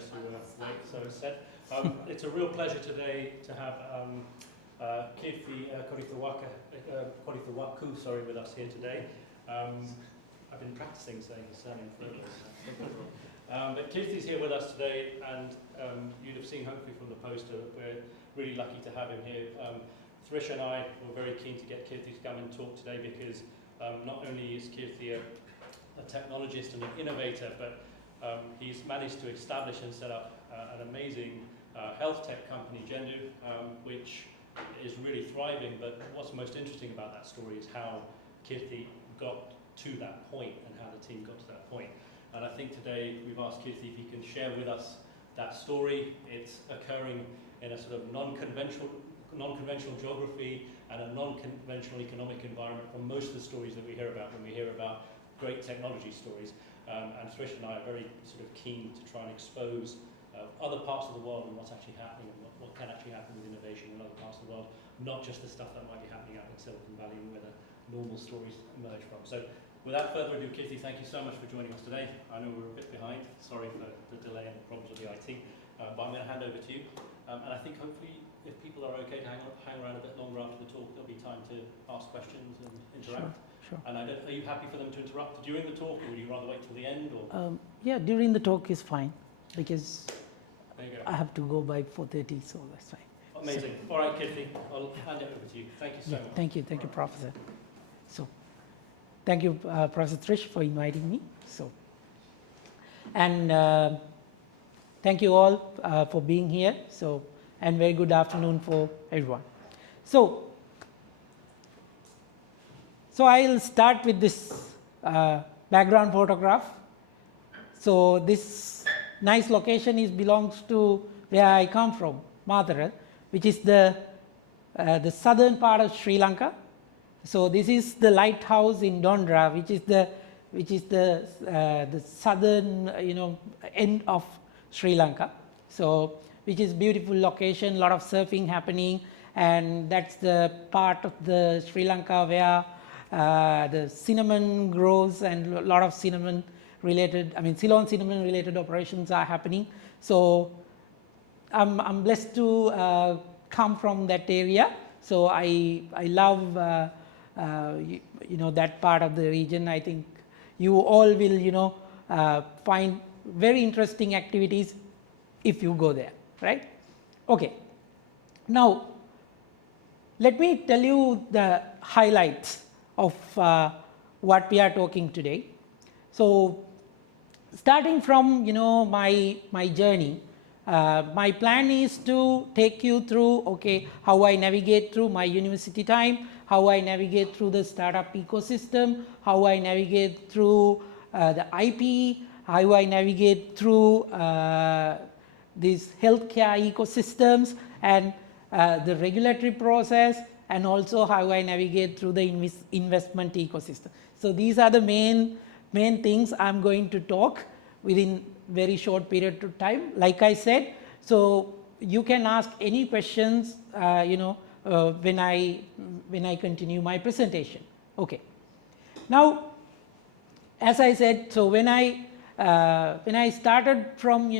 those who are late, so said. It's a real pleasure today to have Keerthi Kodithuwakku, with us here today. I've been practicing saying his surname forever. But Keerthi's here with us today, and you'd have seen hopefully from the poster, we're really lucky to have him here. Thrish and I were very keen to get Keerthi to come and talk today because not only is Keerthi a technologist and an innovator, but he's managed to establish and set up an amazing health tech company, Jendo, which is really thriving. But what's most interesting about that story is how Keerthi got to that point and how the team got to that point. And I think today we've asked Keerthi if he can share with us that story. It's occurring in a sort of non-conventional geography and a non-conventional economic environment from most of the stories that we hear about when we hear about great technology stories. And Thrish and I are very sort of keen to try and expose other parts of the world and what's actually happening and what can actually happen with innovation in other parts of the world, not just the stuff that might be happening out in Silicon Valley and where the normal stories emerge from. So without further ado, Keerthi, thank you so much for joining us today. I know we're a bit behind. Sorry for the delay and the problems with the IT. But I'm going to hand over to you. And I think hopefully if people are okay to hang around a bit longer after the talk, there'll be time to ask questions and interact. Sure. And are you happy for them to interrupt during the talk, or would you rather wait till the end? Or? Yeah, during the talk is fine because there you go. I have to go by 4:30, so that's fine. Amazing. So, all right, Keerthi, I'll hand it over to you. Thank you so much. Thank you, Professor. So, thank you, Professor Thrish, for inviting me. So, and thank you all for being here. So, and very good afternoon for everyone. So I'll start with this background photograph. So this nice location belongs to where I come from, Mathura, which is the southern part of Sri Lanka. So this is the lighthouse in Dondra, which is the southern end of Sri Lanka. So which is beautiful location, lot of surfing happening, and that's the part of the Sri Lanka where the cinnamon grows and a lot of Ceylon cinnamon related operations are happening. So I'm blessed to come from that area. So I love that part of the region. I think you all will find very interesting activities if you go there, right? Okay. Now let me tell you the highlights of what we are talking today. So starting from my journey, my plan is to take you through how I navigate through my university time, how I navigate through the startup ecosystem, how I navigate through the IP, how I navigate through these healthcare ecosystems and the regulatory process, and also how I navigate through the investment ecosystem. So these are the main things I'm going to talk within very short period of time. Like I said, so you can ask any questions when I continue my presentation. Okay. Now, as I said, so when I started from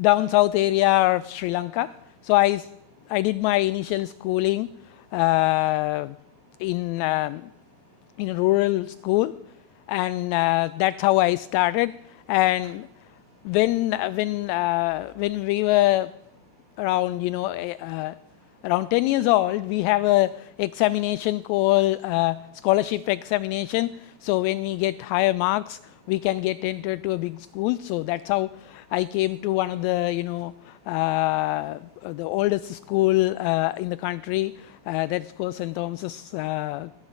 down south area of Sri Lanka, so I did my initial schooling in a rural school, and that's how I started. And when we were around around 10 years old, we have a examination called scholarship examination. So when we get higher marks, we can get entered to a big school. So that's how I came to one of the the oldest school in the country, that's called St. Thomas's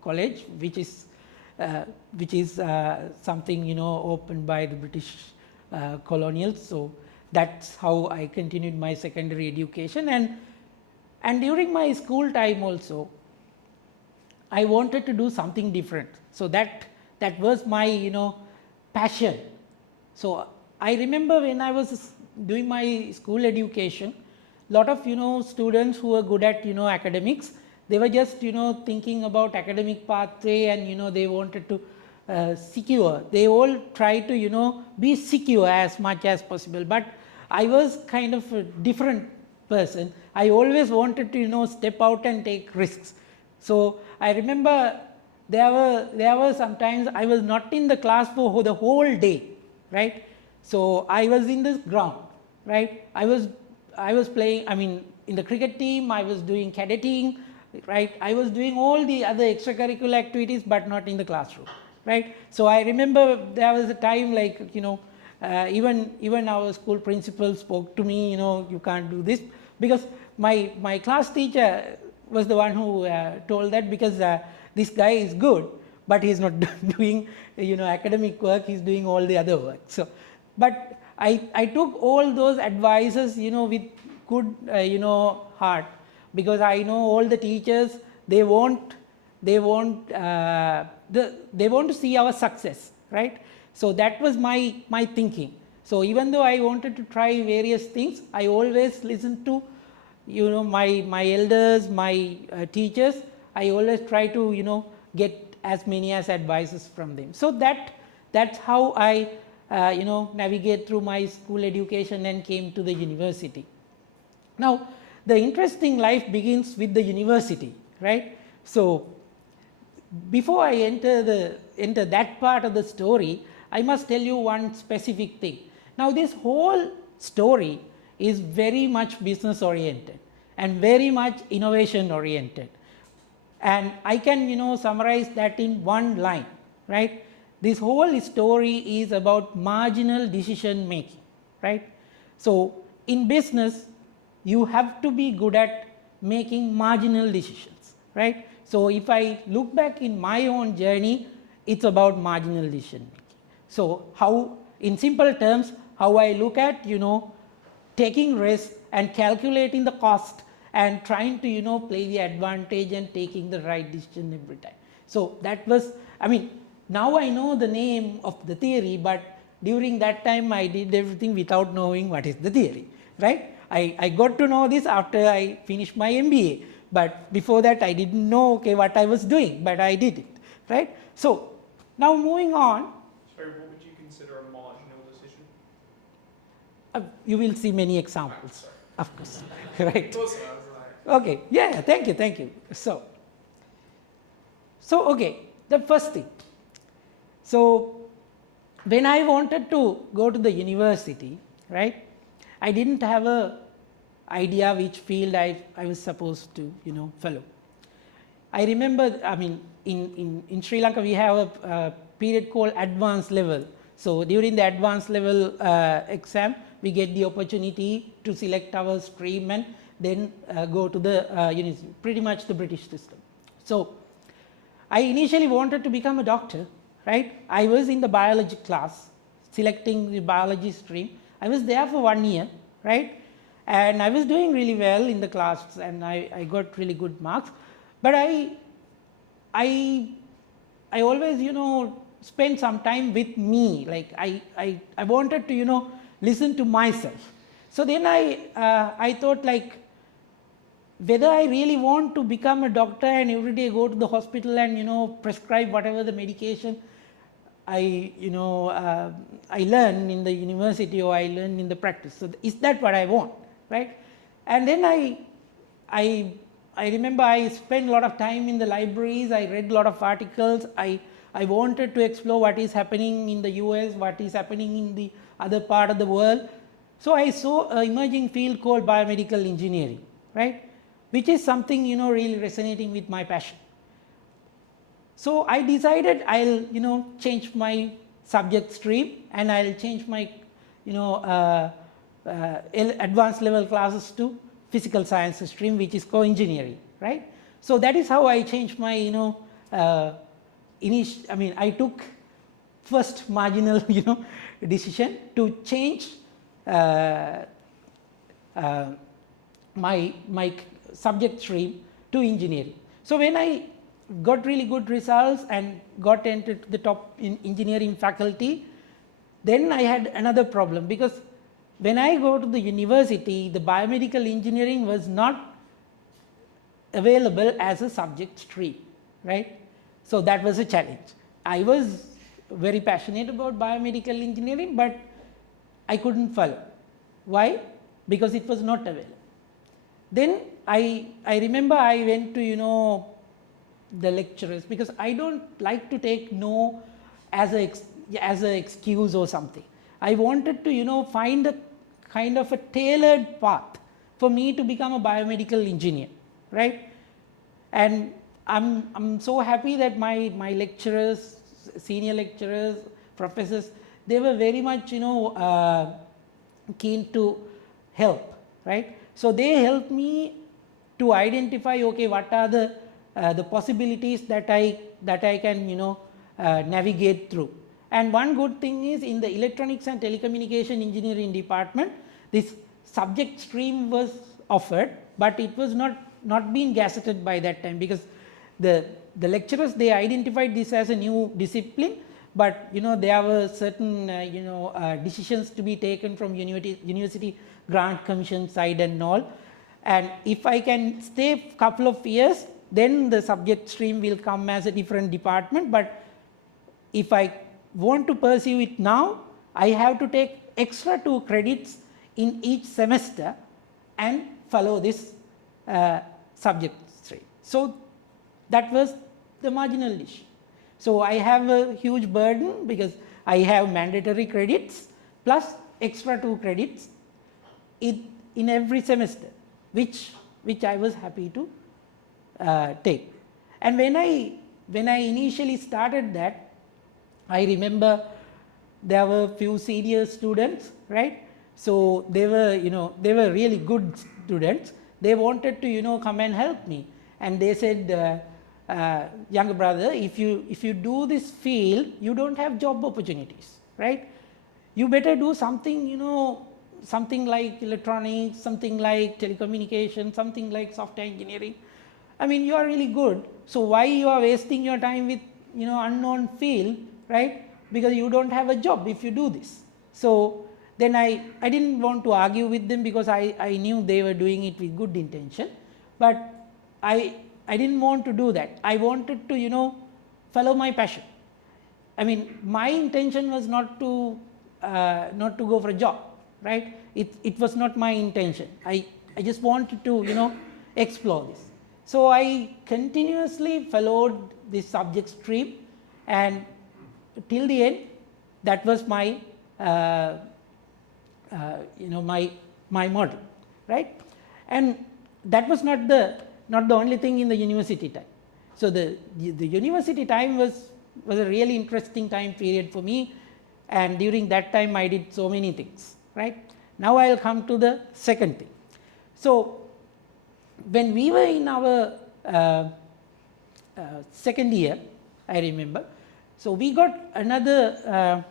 College, which is something opened by the British colonials. So that's how I continued my secondary education, and during my school time also I wanted to do something different. So that was my passion. So I remember when I was doing my school education, lot of students who were good at academics, they were just thinking about academic pathway, and they wanted to secure. They all try to, you know, be secure as much as possible. But I was kind of a different person. I always wanted to, you know, step out and take risks. So I remember there were sometimes I was not in the class for the whole day, right? So I was in the ground, right? I was playing, I mean, in the cricket team, I was doing cadetting, right? I was doing all the other extracurricular activities, but not in the classroom, right? So I remember there was a time, like, you know, even our school principal spoke to me, you know, you can't do this, because my class teacher was the one who told that, because this guy is good, but he's not doing, you know, academic work, he's doing all the other work. So, but I took all those advices, you know, with good, you know, heart, because I know all the teachers, they want to see our success, right? So that was my thinking. So even though I wanted to try various things, I always listened to, you know, my elders, my teachers. I always try to, you know, get as many as advices from them. So that's how I you know, navigate through my school education and came to the university. Now the interesting life begins with the university, right? So before I enter that part of the story, I must tell you one specific thing. Now this whole story is very much business oriented and very much innovation oriented, and I can, you know, summarize that in one line, right? This whole story is about marginal decision making, right? So in business, you have to be good at making marginal decisions, right? So if I look back in my own journey, it's about marginal decision making. So how, in simple terms, how I look at, you know, taking risks and calculating the cost and trying to, you know, play the advantage and taking the right decision every time. So that was, I mean, now I know the name of the theory, but during that time I did everything without knowing what is the theory, right? I got to know this after I finished my MBA, but before that I didn't know, okay, what I was doing, but I did it, right? So now moving on. Sorry, what would you consider a marginal decision? You will see many examples, of course, right? Of course, I was like... Okay, yeah, thank you. So okay, the first thing. So when I wanted to go to the university, right, I didn't have a idea which field I was supposed to, you know, follow. I remember, I mean, in Sri Lanka we have a period called advanced level. So during the advanced level exam, we get the opportunity to select our stream and then go to the university, pretty much the British system. So I initially wanted to become a doctor, right? I was in the biology class, selecting the biology stream. I was there for 1 year, right? And I was doing really well in the class, and I got really good marks. But I always, you know, spend some time with me. Like I wanted to, you know, listen to myself. So then I thought, like, whether I really want to become a doctor and every day go to the hospital and, you know, prescribe whatever the medication I learn in the university or I learn in the practice. So is that what I want, right? And then I remember I spent a lot of time in the libraries. I read a lot of articles. I wanted to explore what is happening in the US, what is happening in the other part of the world. So I saw an emerging field called biomedical engineering, right? Which is something, you know, really resonating with my passion. So I decided I'll, you know, change my subject stream and I'll change my, you know, advanced level classes to physical sciences stream, which is co-engineering, right? So that is how I changed my, you know, I took first marginal, you know, decision to change my subject stream to engineering. So when I got really good results and got entered to the top in engineering faculty, then I had another problem, because when I go to the university, the biomedical engineering was not available as a subject stream, right? So that was a challenge. I was very passionate about biomedical engineering, but I couldn't follow. Why? Because it was not available. Then I remember I went to the lecturers, because I don't like to take no as a excuse or something. I wanted to find a kind of a tailored path for me to become a biomedical engineer, right? And I'm so happy that my lecturers, senior lecturers, professors, they were very much keen to help, right? So they helped me to identify, okay, what are the possibilities that I can navigate through. And one good thing is, in the electronics and telecommunication engineering department, this subject stream was offered, but it was not being gazetted by that time, because the lecturers, they identified this as a new discipline, but there were certain decisions to be taken from university grant commission side and all. And if I can stay a couple of years, then the subject stream will come as a different department. But if I want to pursue it now, I have to take extra 2 credits in each semester and follow this subject stream. So that was the marginal issue. So I have a huge burden, because I have mandatory credits plus extra 2 credits in every semester, which I was happy to take. And when I initially started that, I remember there were few senior students, right? So they were really good students. They wanted to come and help me, and they said, younger brother, if you do this field, you don't have job opportunities, right? You better do something, something like electronics, something like telecommunication, something like software engineering. I mean, you are really good, so why you are wasting your time with unknown field, right? Because you don't have a job if you do this. So then I didn't want to argue with them, because I knew they were doing it with good intention, but I didn't want to do that. I wanted to follow my passion. I mean, my intention was not to go for a job, right? It was not my intention. I just wanted to explore this. So I continuously followed this subject stream, and till the end, that was my my model, right? And that was not the only thing in the university time. So the university time was a really interesting time period for me, and during that time I did so many things, right? Now I will come to the second thing. So when we were in our second year, I remember, so we got another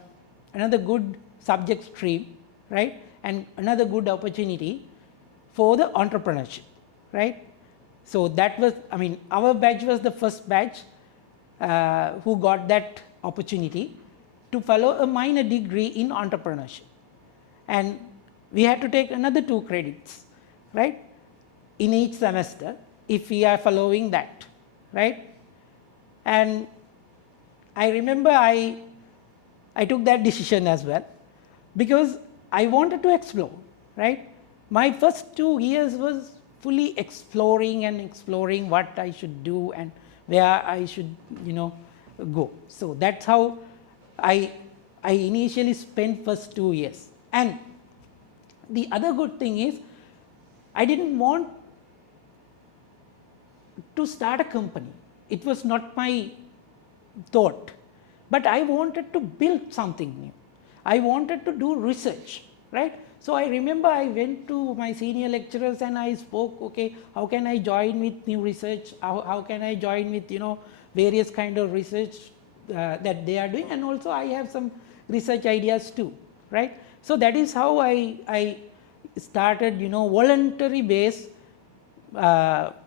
good subject stream, right, and another good opportunity for the entrepreneurship, right? So that was, I mean, our batch was the first batch who got that opportunity to follow a minor degree in entrepreneurship, and we had to take another 2 credits, right, in each semester if we are following that, right? And I remember I took that decision as well, because I wanted to explore, right? My first 2 years was fully exploring what I should do and where I should go. So that's how I initially spent first 2 years. And the other good thing is, I didn't want to start a company. It was not my thought, but I wanted to build something new. I wanted to do research, right? So I remember I went to my senior lecturers and I spoke, okay, how can I join with new research? How can I join with various kind of research that they are doing, and also I have some research ideas too, right? So that is how I started voluntary based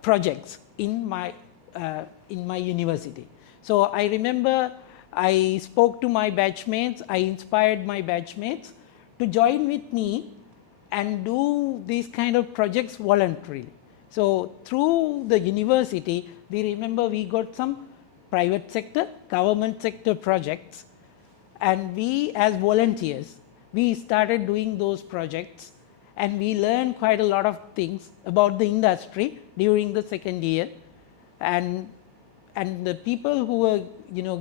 projects in my university. So I remember I spoke to my batchmates, I inspired my batchmates to join with me and do these kind of projects voluntarily. So through the university, we remember we got some private sector, government sector projects and we as volunteers, we started doing those projects, and we learned quite a lot of things about the industry during the second year, and the people who were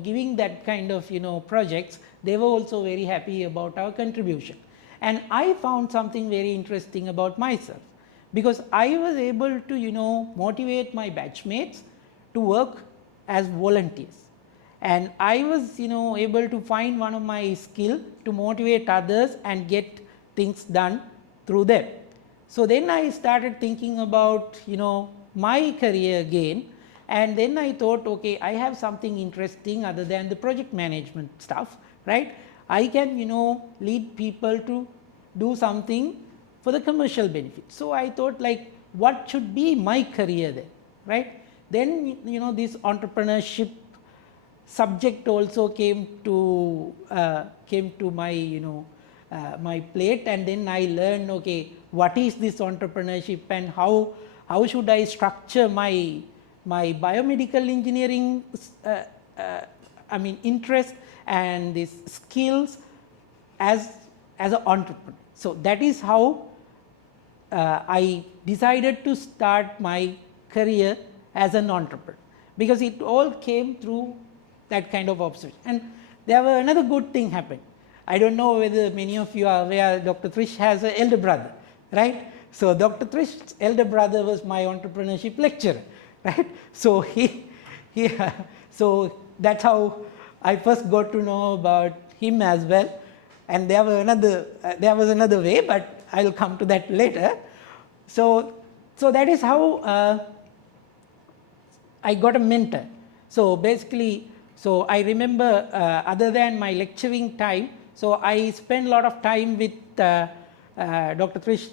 giving that kind of projects, they were also very happy about our contribution. And I found something very interesting about myself, because I was able to motivate my batchmates to work as volunteers, and I was able to find one of my skill to motivate others and get things done through them. So then I started thinking about my career again, and then I thought, okay, I have something interesting other than the project management stuff, right? I can lead people to do something for the commercial benefit. So I thought, like, what should be my career then, right? Then this entrepreneurship subject also came to my my plate, and then I learned, okay, what is this entrepreneurship and how should I structure my biomedical engineering interest and these skills as an entrepreneur. So that is how I decided to start my career as an entrepreneur, because it all came through that kind of observation. And there were another good thing happened. I don't know whether many of you are aware, Dr. Thrish has an elder brother, right? So Dr. Thrish's elder brother was my entrepreneurship lecturer, right? So so that's how I first got to know about him as well. And there was another way, but I'll come to that later. So that is how I got a mentor. So basically, so I remember other than my lecturing time, so I spent a lot of time with Dr. Thrish,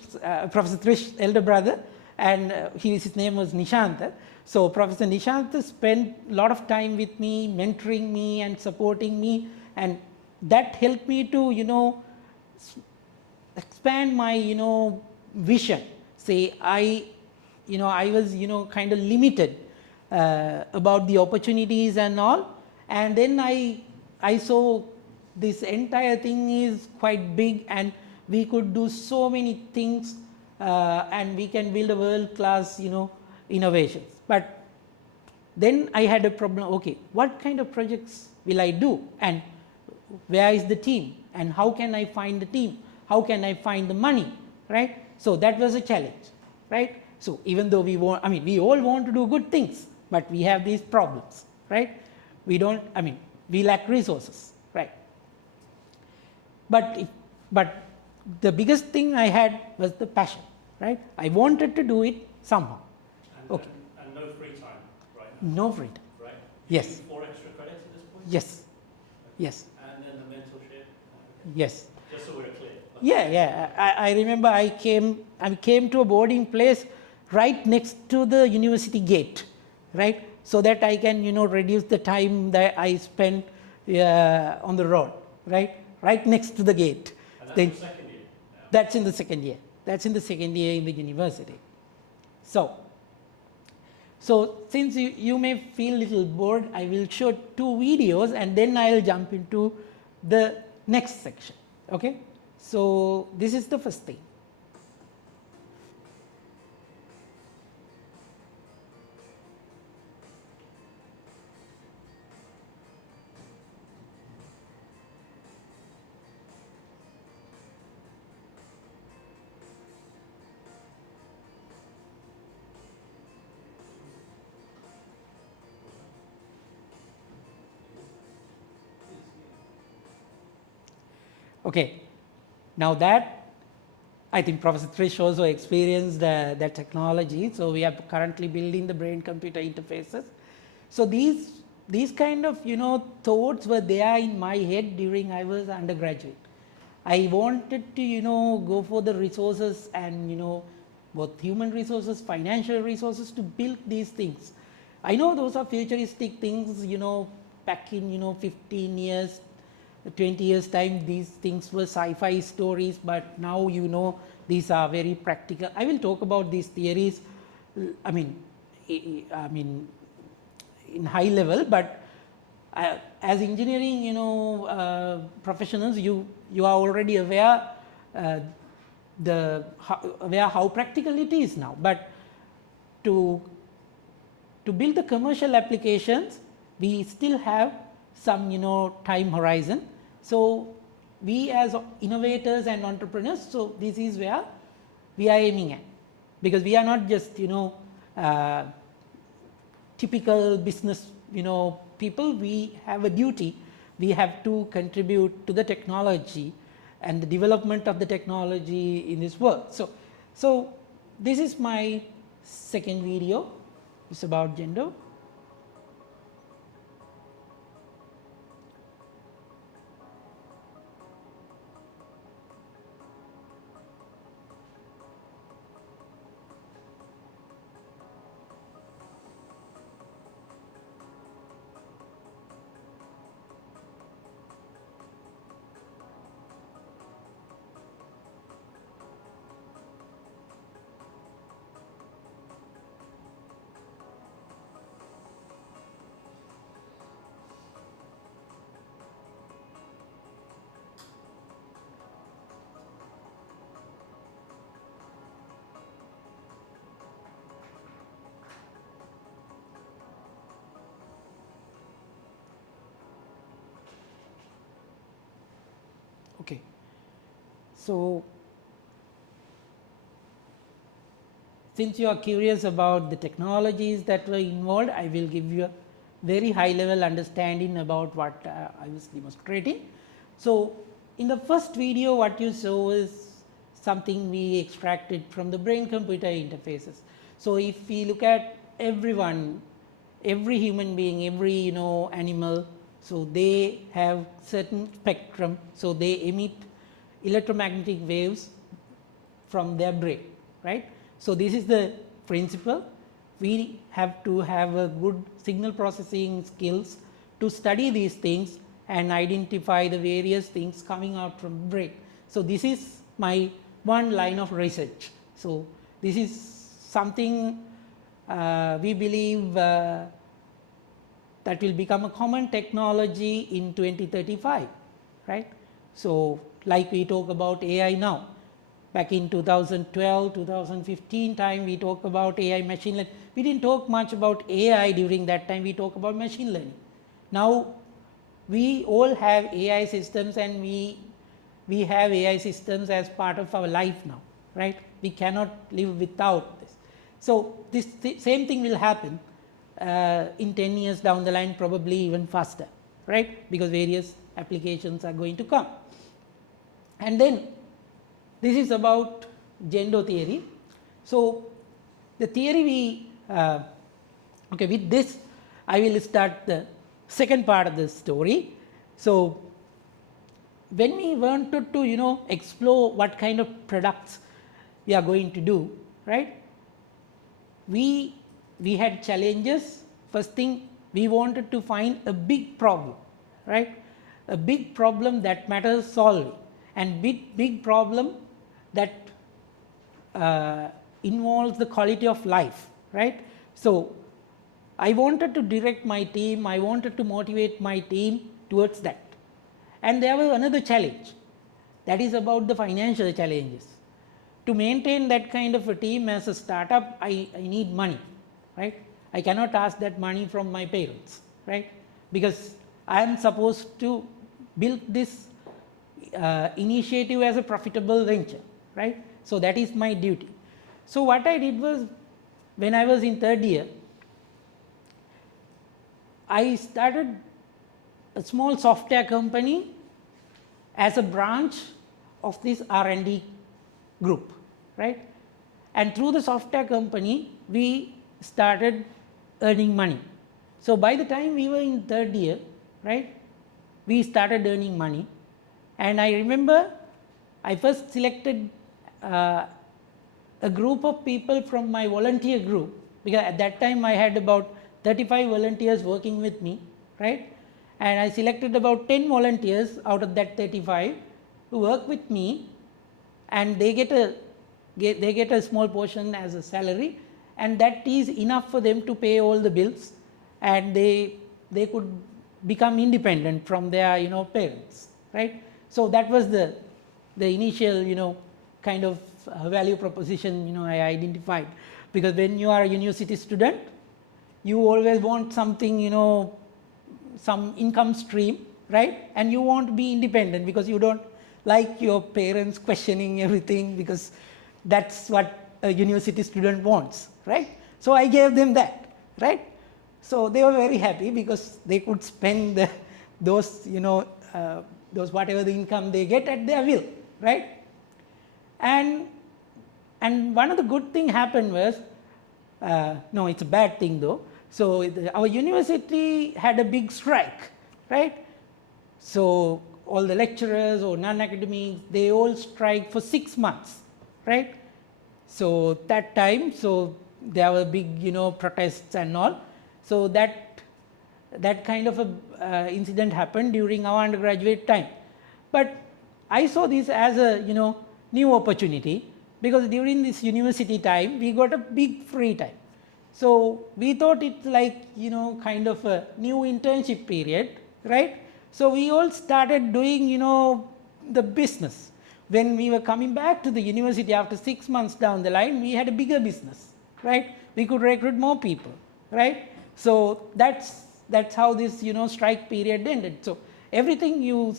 Professor Thrish's elder brother, and his name was Thrishantha. So Professor Thrishantha spent a lot of time with me, mentoring me and supporting me, and that helped me to expand my vision. Say I was kind of limited about the opportunities and all, and then I saw this entire thing is quite big, and we could do so many things, and we can build a world class innovations. But then I had a problem. Okay, what kind of projects will I do, and where is the team, and how can I find the team, how can I find the money, right? So that was a challenge, right? So even though we all want to do good things, but we have these problems, right? We lack resources, right? But the biggest thing I had was the passion, right? I wanted to do it somehow. Okay. And no free time right now. No free time. Right? Yes. 4 extra credits at this point? Yes. Yes. And then the mentorship? Yes. Just so we're clear. Yeah. I remember I came to a boarding place right next to the university gate, right? So that I can reduce the time that I spend on the road, right next to the gate. And that's the second year? That's in the second year. That's in the second year in the university. So since you may feel a little bored, I will show 2 videos and then I'll jump into the next section. Okay? So this is the first thing. Okay, now that I think Professor Thrish also experienced that technology. So we are currently building the brain-computer interfaces. So these kind of thoughts were there in my head during I was undergraduate. I wanted to go for the resources and both human resources, financial resources to build these things. I know those are futuristic things. Back in 15 years. 20 years time, these things were sci-fi stories, but now these are very practical. I will talk about these theories, in high level, but as engineering, professionals, you are already aware how practical it is now, but to build the commercial applications, we still have some time horizon. So we as innovators and entrepreneurs, so this is where we are aiming at, because we are not just typical business people. We have a duty, we have to contribute to the technology and the development of the technology in this world. So this is my second video, it's about Jendo. Okay, so since you are curious about the technologies that were involved, I will give you a very high level understanding about what I was demonstrating. So in the first video, what you saw is something we extracted from the brain computer interfaces. So if we look at everyone, every human being, every animal, so they have certain spectrum, so they emit electromagnetic waves from their brain, right. So this is the principle. We have to have a good signal processing skills to study these things and identify the various things coming out from the brain. So this is my one line of research. So this is something we believe that will become a common technology in 2035, right. So like we talk about AI now, back in 2012, 2015 time we talk about AI machine learning. We didn't talk much about AI during that time, we talk about machine learning. Now we all have AI systems, and we have AI systems as part of our life now, right. We cannot live without this. So this same thing will happen in 10 years down the line, probably even faster, right, because various applications are going to come. And then this is about Jendo theory. So the theory we okay, with this I will start the second part of the story. So when we wanted to explore what kind of products we are going to do, right, we had challenges. First thing, we wanted to find a big problem, right, a big problem that matters solving, and big problem that involves the quality of life, right. So I wanted to direct my team, I wanted to motivate my team towards that. And there was another challenge, that is about the financial challenges. To maintain that kind of a team as a startup, I need money, right. I cannot ask that money from my parents, right, because I am supposed to build this initiative as a profitable venture, right. So that is my duty. So what I did was, when I was in third year, I started a small software company as a branch of this R&D group, right. And through the software company, we started earning money. So by the time we were in third year, right, we started earning money. And I remember I first selected a group of people from my volunteer group, because at that time I had about 35 volunteers working with me, right, and I selected about 10 volunteers out of that 35 who work with me, and they get a small portion as a salary, and that is enough for them to pay all the bills, and they could become independent from their parents, right? So that was the initial kind of value proposition I identified, because when you are a university student, you always want something, some income stream, right? And you want to be independent because you don't like your parents questioning everything, because that's what a university student wants, right? So I gave them that, right? So they were very happy because they could spend those whatever the income they get at their will, right? And one of the good thing happened was, no, it's a bad thing though. So our university had a big strike, right? So all the lecturers or non-academics, they all strike for 6 months, right? So that time, so there were big protests and all. So that kind of a incident happened during our undergraduate time. But I saw this as a new opportunity, because during this university time we got a big free time. So we thought it's like kind of a new internship period, right? So we all started doing the business. When we were coming back to the university after 6 months down the line, we had a bigger business, right? We could recruit more people, right? So that's how this strike period ended. So everything you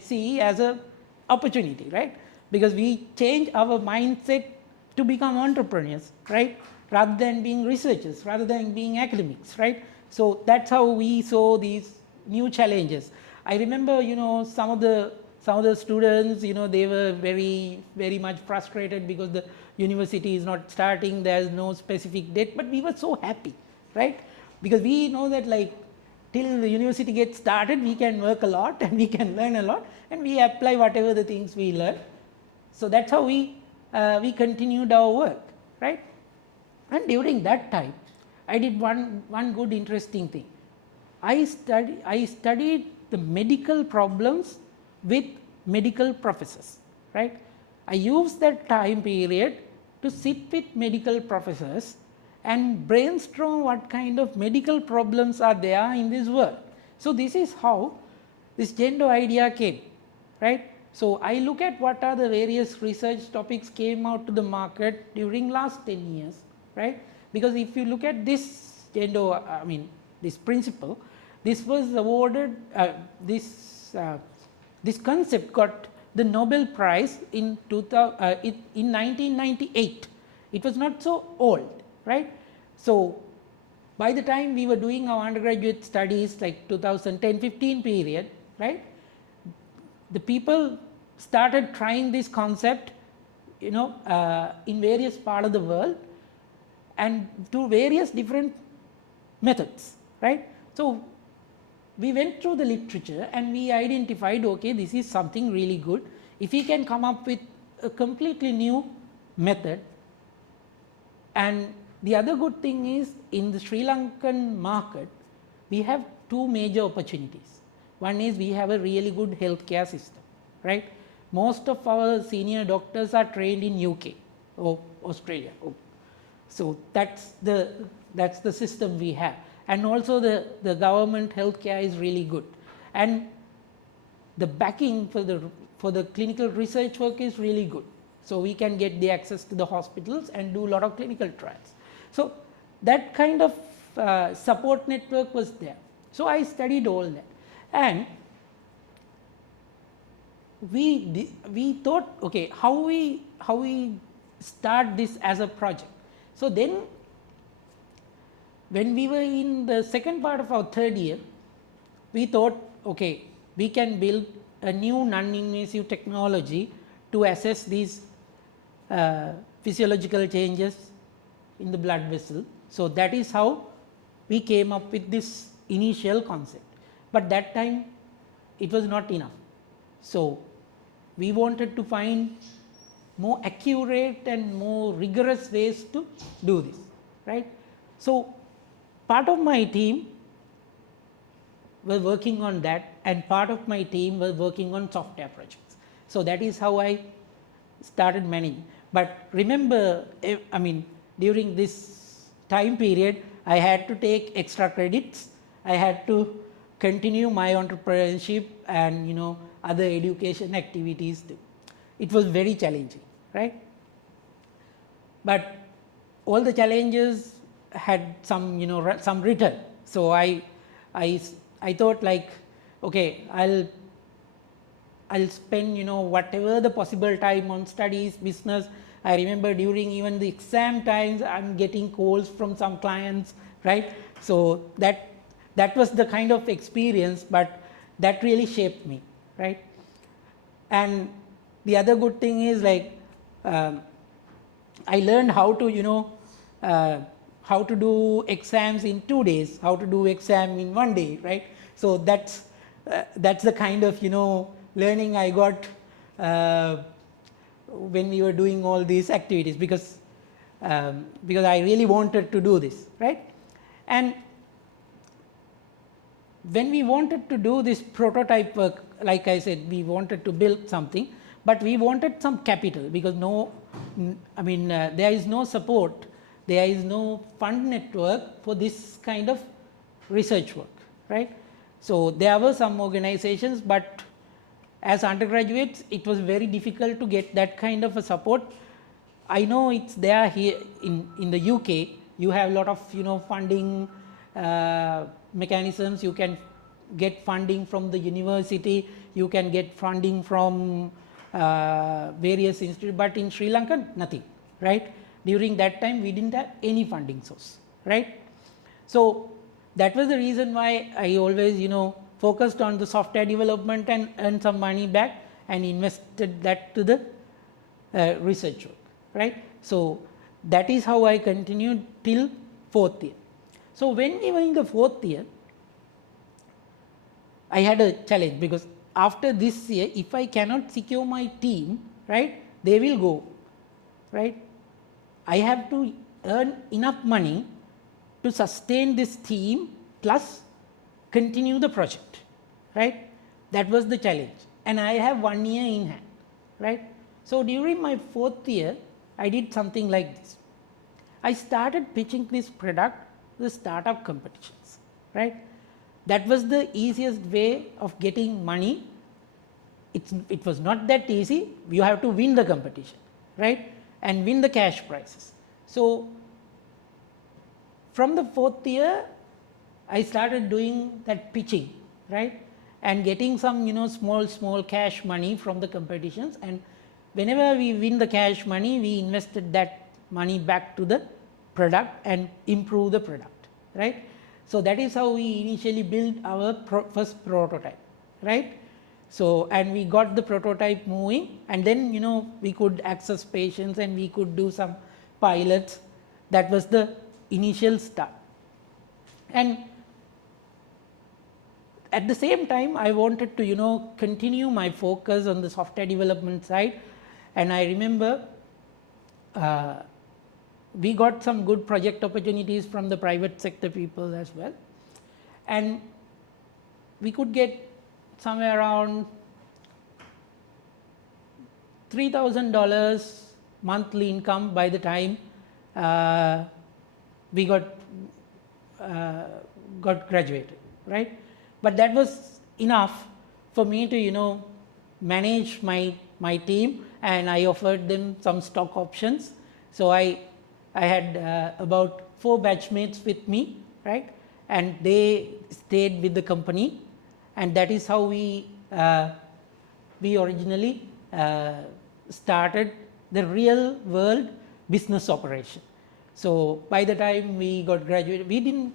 see as a opportunity, right? Because we change our mindset to become entrepreneurs, right? Rather than being researchers, rather than being academics, right? So that's how we saw these new challenges. I remember some of the students, they were very much frustrated because the university is not starting, there is no specific date, but we were so happy, right? Because we know that like till the university gets started, we can work a lot and we can learn a lot, and we apply whatever the things we learn. So that's how we continued our work, right? And during that time, I did one good interesting thing. I studied the medical problems with medical professors, right? I used that time period to sit with medical professors and brainstorm what kind of medical problems are there in this world. So this is how this Jendo idea came, right? So I look at what are the various research topics came out to the market during last 10 years, right? Because if you look at this Jendo, this principle, this was awarded, this concept got the Nobel Prize in 1998. It was not so old, right? So by the time we were doing our undergraduate studies, like 2010-15 period, right? The people started trying this concept, in various parts of the world and to various different methods, right? So we went through the literature and we identified, okay, this is something really good. If we can come up with a completely new method. And the other good thing is, in the Sri Lankan market, we have two major opportunities. One is we have a really good healthcare system, right? Most of our senior doctors are trained in UK or Australia. So that's the system we have. And also the government healthcare is really good. And the backing for the clinical research work is really good. So we can get the access to the hospitals and do a lot of clinical trials. So that kind of support network was there. So I studied all that. And we thought, okay, how we start this as a project. So then when we were in the second part of our third year, we thought, okay, we can build a new non-invasive technology to assess these physiological changes in the blood vessel. So that is how we came up with this initial concept. But that time it was not enough. So we wanted to find more accurate and more rigorous ways to do this, right? So part of my team were working on that, and part of my team was working on software projects. So that is how I started managing. But remember, during this time period, I had to take extra credits. I had to continue my entrepreneurship and other education activities too. It was very challenging, right? But all the challenges had some some return. So I thought like, okay, I'll spend whatever the possible time on studies, business. I remember during even the exam times I'm getting calls from some clients, right? So that was the kind of experience, but that really shaped me, right? And the other good thing is like I learned how to how to do exams in 2 days, how to do exam in 1 day, right? So that's the kind of learning I got when we were doing all these activities, because I really wanted to do this, right? And when we wanted to do this prototype work, like I said, we wanted to build something, but we wanted some capital, because there is no support, there is no fund network for this kind of research work, right? So there were some organizations, but as undergraduates it was very difficult to get that kind of a support. I know it's there here in the UK. You have a lot of funding mechanisms. You can get funding from the university, you can get funding from various institutes, but in Sri Lanka nothing, right? During that time we didn't have any funding source, right? So that was the reason why I always focused on the software development and earned some money back and invested that to the research work, right? So that is how I continued till 4th year. So when we were in the 4th year, I had a challenge, because after this year, if I cannot secure my team, right, they will go, right? I have to earn enough money to sustain this team plus continue the project, right? That was the challenge, and I have 1 year in hand, right? So during my 4th year, I did something like this. I started pitching this product to the startup competitions, right? That was the easiest way of getting money. It was not that easy. You have to win the competition, right? And win the cash prizes. So from the 4th year, I started doing that pitching, right? And getting some small cash money from the competitions, and whenever we win the cash money, we invested that money back to the product and improve the product, right? So that is how we initially built our first prototype, right? So, and we got the prototype moving, and then we could access patients and we could do some pilots. That was the initial start. And at the same time, I wanted to continue my focus on the software development side, and I remember we got some good project opportunities from the private sector people as well, and we could get somewhere around $3,000 monthly income by the time we got graduated, right? But that was enough for me to manage my team, and I offered them some stock options. So I had about 4 batchmates with me, right? And they stayed with the company, and that is how we originally started the real world business operation. So by the time we got graduated, we didn't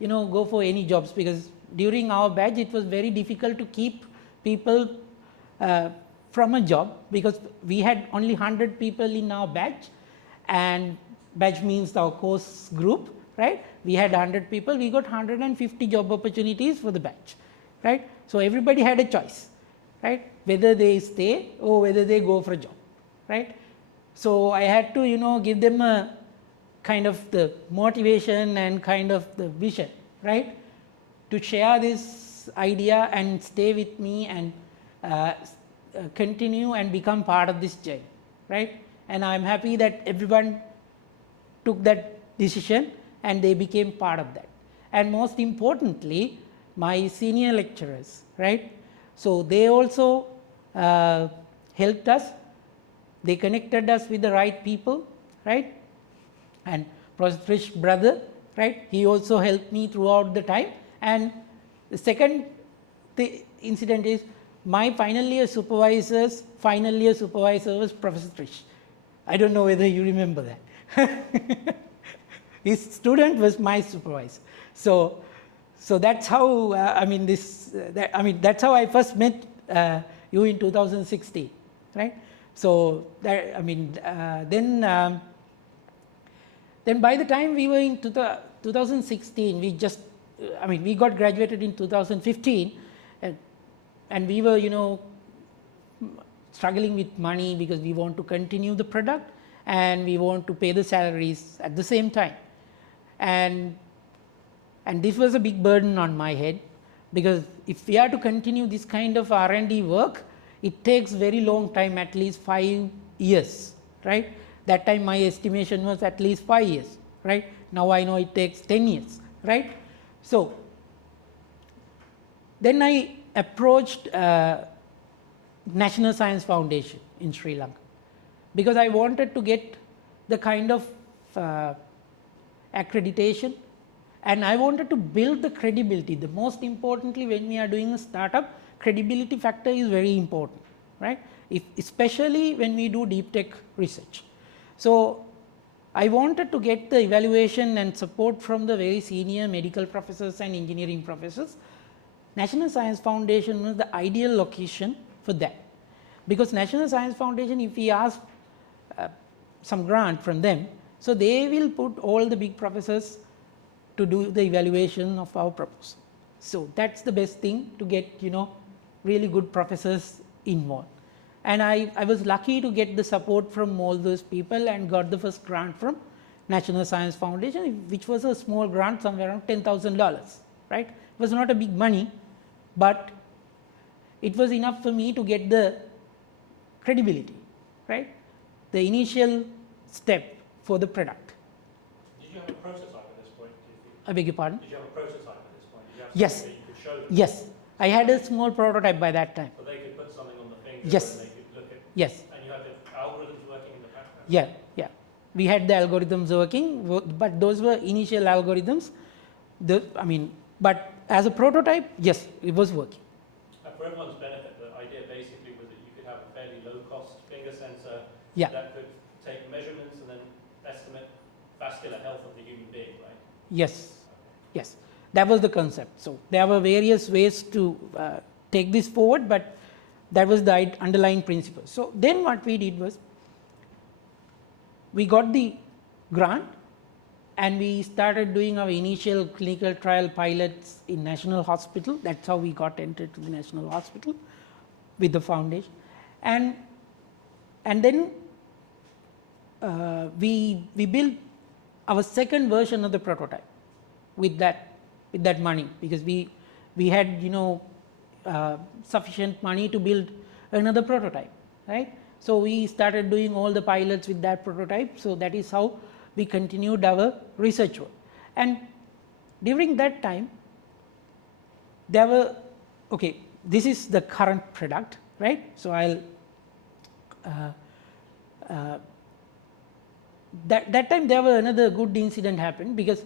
go for any jobs, because during our batch it was very difficult to keep people from a job, because we had only 100 people in our batch, and batch means our course group, right? We had 100 people, we got 150 job opportunities for the batch, right? So everybody had a choice, right? Whether they stay or whether they go for a job, right? So I had to give them a kind of the motivation and kind of the vision, right, to share this idea and stay with me and continue and become part of this journey, right? And I'm happy that everyone took that decision and they became part of that. And most importantly, my senior lecturers, right? So they also helped us. They connected us with the right people, right? And Professor Trish brother, right? He also helped me throughout the time. And the second incident is my final year supervisor was Professor Trish. I don't know whether you remember that. His student was my supervisor. So that's how that's how I first met you in 2016, right? So that then by the time we were in 2016, we got graduated in 2015, and we were struggling with money because we want to continue the product and we want to pay the salaries at the same time. And this was a big burden on my head, because if we are to continue this kind of R&D work, it takes very long time, at least 5 years, right? That time my estimation was at least 5 years, right? Now I know it takes 10 years, right? So then I approached National Science Foundation in Sri Lanka, because I wanted to get the kind of accreditation, and I wanted to build the credibility. The most importantly, when we are doing a startup, credibility factor is very important, right? Especially when we do deep tech research. So I wanted to get the evaluation and support from the very senior medical professors and engineering professors. National Science Foundation was the ideal location for that, because National Science Foundation, if we ask some grant from them, so they will put all the big professors to do the evaluation of our proposal. So that's the best thing, to get really good professors involved. And I was lucky to get the support from all those people and got the first grant from National Science Foundation, which was a small grant, somewhere around $10,000, right? It was not a big money, but it was enough for me to get the credibility, right? The initial step for the product. Did you have a prototype at this point? I beg your pardon? Did you have a prototype at this point? Did you have Yes. something that you could show them? Yes. I had a small prototype by that time. So they could put something on the finger Yes. and they could look at. Yes. And you had the algorithms working in the background. Yeah. We had the algorithms working, but those were initial algorithms. But as a prototype, yes, it was working. And for everyone's benefit, the idea basically was that you could have a fairly low-cost finger sensor that could take measurements and then estimate vascular health of the human being, right? Yes. That was the concept. So there were various ways to take this forward, but that was the underlying principle. So then what we did was, we got the grant and we started doing our initial clinical trial pilots in National Hospital. That's how we got entered to the National Hospital with the foundation. And then we built our second version of the prototype with that money, because we had sufficient money to build another prototype, right? So we started doing all the pilots with that prototype. So that is how we continued our research work. And during that time, there were, this is the current product, right? So I'll that time there were another good incident happened, because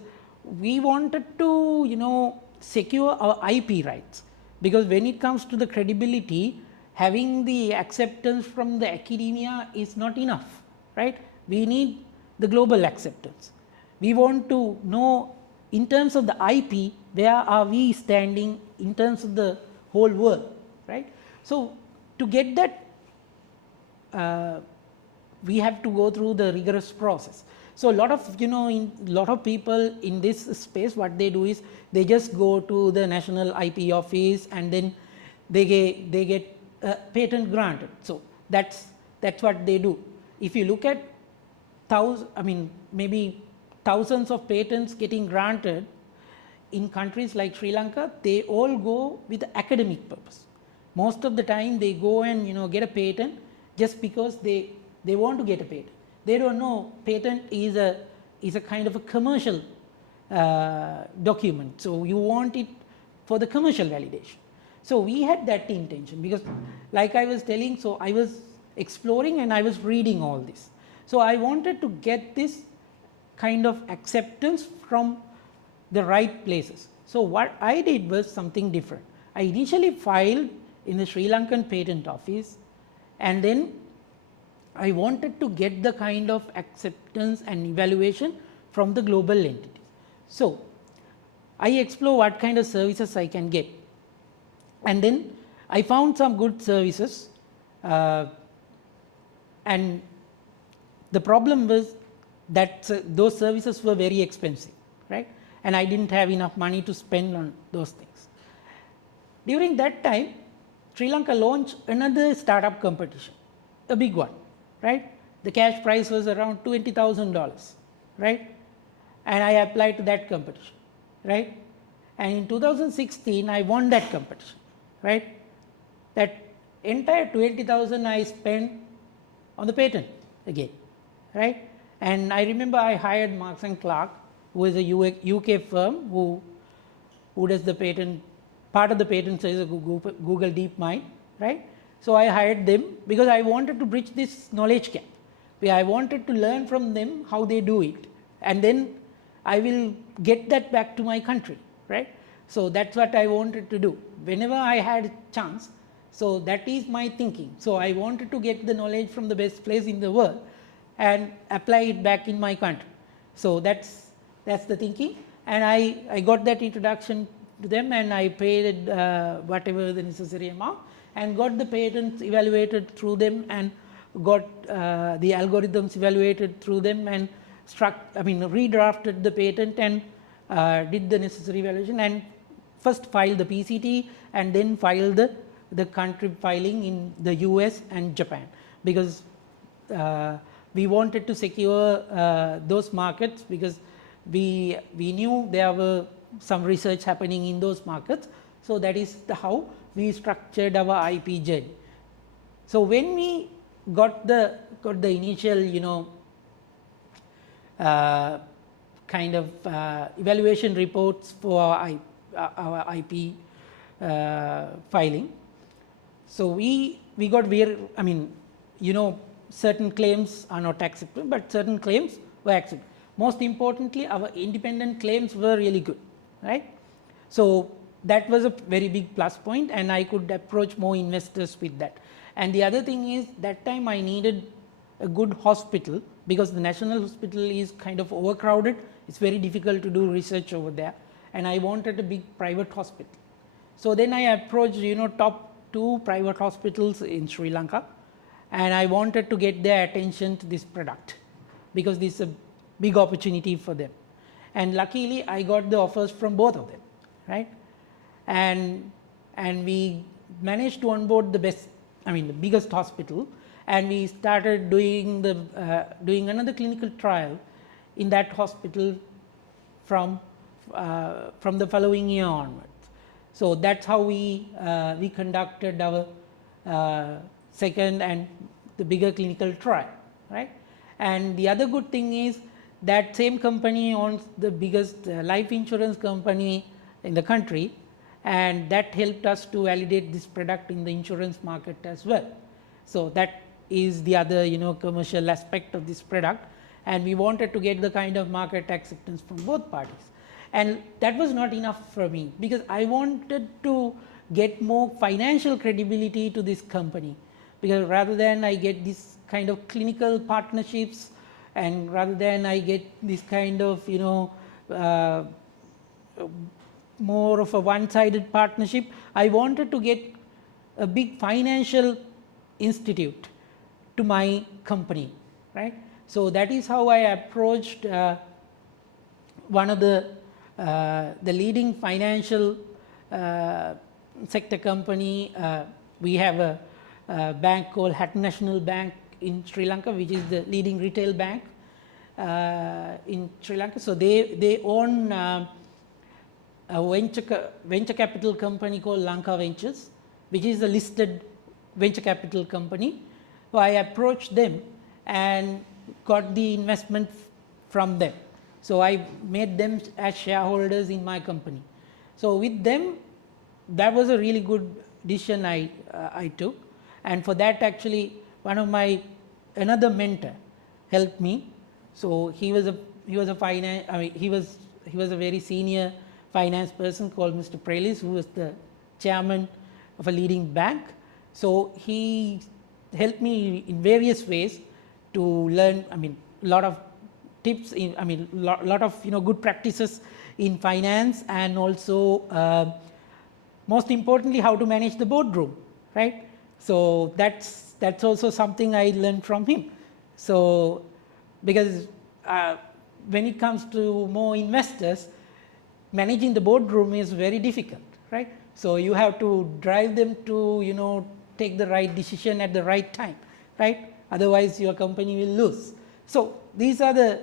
we wanted to secure our IP rights, because when it comes to the credibility, having the acceptance from the academia is not enough, right? We need the global acceptance. We want to know, in terms of the IP, where are we standing in terms of the whole world, right? So to get that, we have to go through the rigorous process. So a lot of people in this space, what they do is they just go to the National IP office and then they get patent granted. So that's what they do. If you look at maybe thousands of patents getting granted in countries like Sri Lanka, they all go with academic purpose. Most of the time they go and get a patent just because they want to get a patent. They don't know patent is a kind of a commercial document. So you want it for the commercial validation. So we had that intention because like I was telling, so I was exploring and I was reading all this. So I wanted to get this kind of acceptance from the right places. So what I did was something different. I initially filed in the Sri Lankan Patent Office, and then I wanted to get the kind of acceptance and evaluation from the global entities. So I explore what kind of services I can get, and then I found some good services, and the problem was that those services were very expensive, right? And I didn't have enough money to spend on those things. During that time, Sri Lanka launched another startup competition, a big one, right? The cash prize was around $20,000, right? And I applied to that competition, right? And in 2016, I won that competition, right? That entire 20,000 I spent on the patent again, right? And I remember I hired Marks and Clark, who is a UK firm who does the patent, part of the patent is Google DeepMind, right? So I hired them because I wanted to bridge this knowledge gap. I wanted to learn from them how they do it, and then I will get that back to my country, right? So that's what I wanted to do whenever I had a chance. So that is my thinking. So I wanted to get the knowledge from the best place in the world and apply it back in my country. So that's the thinking, and I got that introduction to them, and I paid whatever the necessary amount and got the patents evaluated through them, and got the algorithms evaluated through them, and redrafted the patent and did the necessary evaluation, and first filed the PCT and then filed the country filing in the US and Japan, because we wanted to secure those markets, because we knew there were some research happening in those markets. So that is how we structured our IP journey. So when we got the initial kind of evaluation reports for our IP filing, so we got certain claims are not accepted, but certain claims were accepted. Most importantly, our independent claims were really good, right? So that was a very big plus point, and I could approach more investors with that. And the other thing is, that time I needed a good hospital, because the national hospital is kind of overcrowded. It's very difficult to do research over there, and I wanted a big private hospital. So then I approached top 2 private hospitals in Sri Lanka, and I wanted to get their attention to this product, because this is a big opportunity for them. And luckily I got the offers from both of them, right? And we managed to onboard the biggest hospital, and we started doing another clinical trial in that hospital from the following year onwards. So that's how we conducted our second and the bigger clinical trial, right? And the other good thing is that same company owns the biggest life insurance company in the country, and that helped us to validate this product in the insurance market as well. So that is the other commercial aspect of this product, and we wanted to get the kind of market acceptance from both parties. And that was not enough for me, because I wanted to get more financial credibility to this company, because rather than I get this kind of clinical partnerships, and rather than I get this kind of more of a one-sided partnership, I wanted to get a big financial institute to my company, right? So that is how I approached one of the leading financial sector company. We have a bank called Hatton National Bank in Sri Lanka, which is the leading retail bank in Sri Lanka. So they own a venture capital company called Lanka Ventures, which is a listed venture capital company. So I approached them and got the investment from them. So I made them as shareholders in my company. So with them, that was a really good decision I took, and for that actually one of my another mentor helped me. So he was a finance, I mean he was a very senior finance person called Mr. Prelis, who was the chairman of a leading bank. So he helped me in various ways to learn, I mean, a lot of tips, lot of good practices in finance, and also most importantly how to manage the boardroom, right? So that's also something I learned from him. So because when it comes to more investors, managing the boardroom is very difficult, right? So you have to drive them to take the right decision at the right time, right? Otherwise your company will lose. So these are the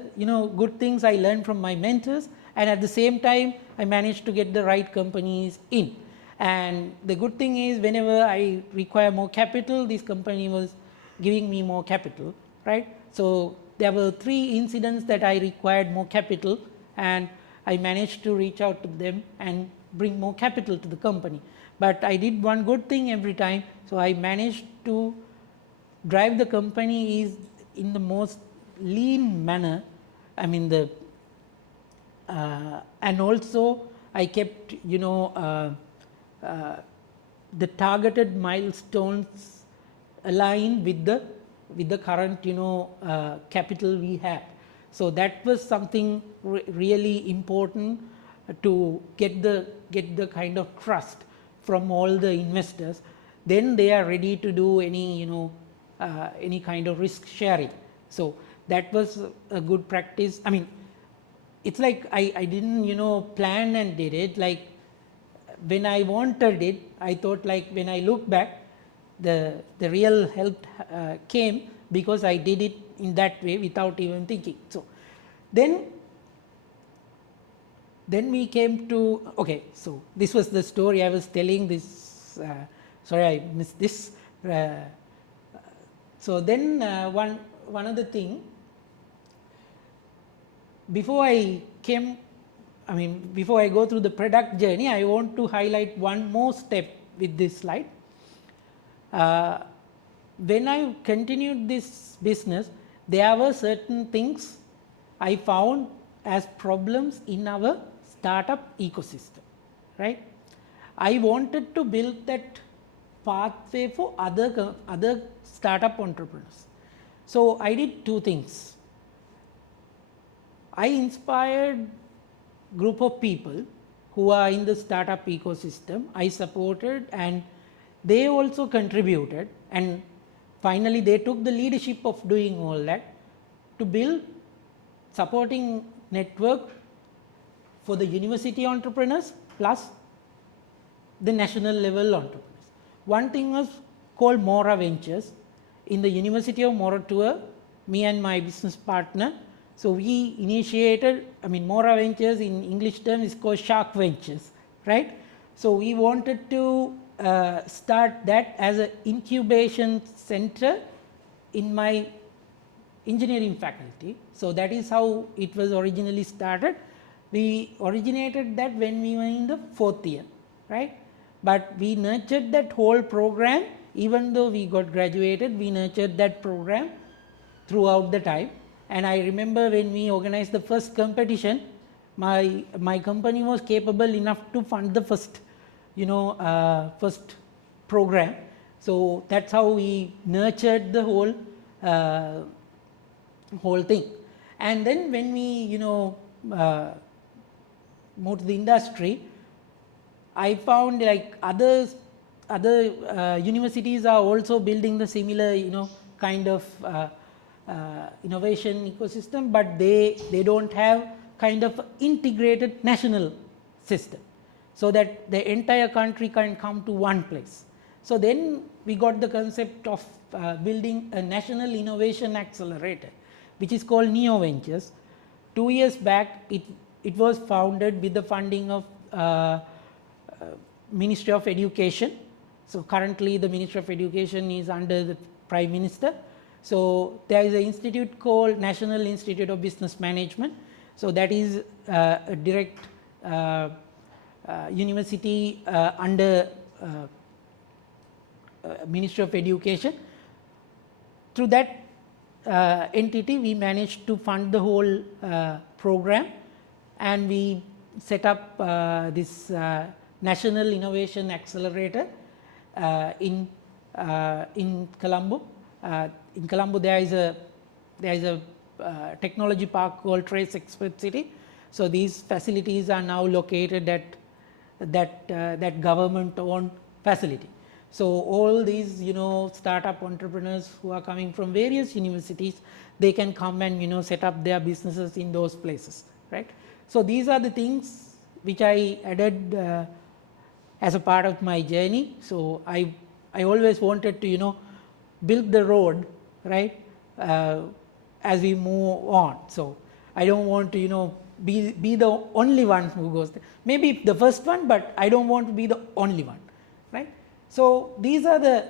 good things I learned from my mentors, and at the same time I managed to get the right companies in. And the good thing is, whenever I require more capital, this company was giving me more capital, right? So there were 3 incidents that I required more capital, and I managed to reach out to them and bring more capital to the company. But I did one good thing every time, so I managed to drive the company is in the most lean manner. I mean and also I kept the targeted milestones align with the current capital we have. So that was something really important to get the kind of trust from all the investors. Then they are ready to do any kind of risk sharing. So that was a good practice. I mean, it's like I didn't plan and did it. Like when I wanted it, I thought, like when I look back, the real help came because I did it in that way without even thinking. So then we came to, okay, so this was the story I was telling this, sorry I missed this. So then one other thing, before I go through the product journey, I want to highlight one more step with this slide. When I continued this business, there were certain things I found as problems in our startup ecosystem, right? I wanted to build that pathway for other startup entrepreneurs. So I did 2 things. I inspired group of people who are in the startup ecosystem. I supported, and they also contributed, and finally they took the leadership of doing all that to build supporting network for the university entrepreneurs plus the national level entrepreneurs. One thing was called Mora Ventures. In the University of Moratuwa, me and my business partner, so we initiated, Mora Ventures in English term is called Shark Ventures, right? So we wanted to start that as an incubation center in my engineering faculty. So that is how it was originally started. We originated that when we were in the 4th year, right? But we nurtured that whole program. Even though we got graduated, we nurtured that program throughout the time. And I remember when we organized the first competition, my company was capable enough to fund the first program. So that's how we nurtured the whole thing. And then when we moved to the industry, I found like other universities are also building the similar kind of innovation ecosystem, but they don't have kind of integrated national system, so that the entire country can come to one place. So then we got the concept of building a national innovation accelerator, which is called Neo Ventures. 2 years back, it was founded with the funding of Ministry of Education. So currently the Ministry of Education is under the Prime Minister. So there is an institute called National Institute of Business Management. So that is a direct university under Ministry of Education. Through that entity, we managed to fund the whole program, and we set up this National Innovation Accelerator in Colombo. In Colombo, there is a technology park called Trace Expert City. So these facilities are now located at that government-owned facility. So all these, startup entrepreneurs who are coming from various universities, they can come and set up their businesses in those places, right? So these are the things which I added as a part of my journey. So I always wanted to build the road, right, as we move on. So I don't want to be the only one who goes there. Maybe the first one, but I don't want to be the only one, right? So these are the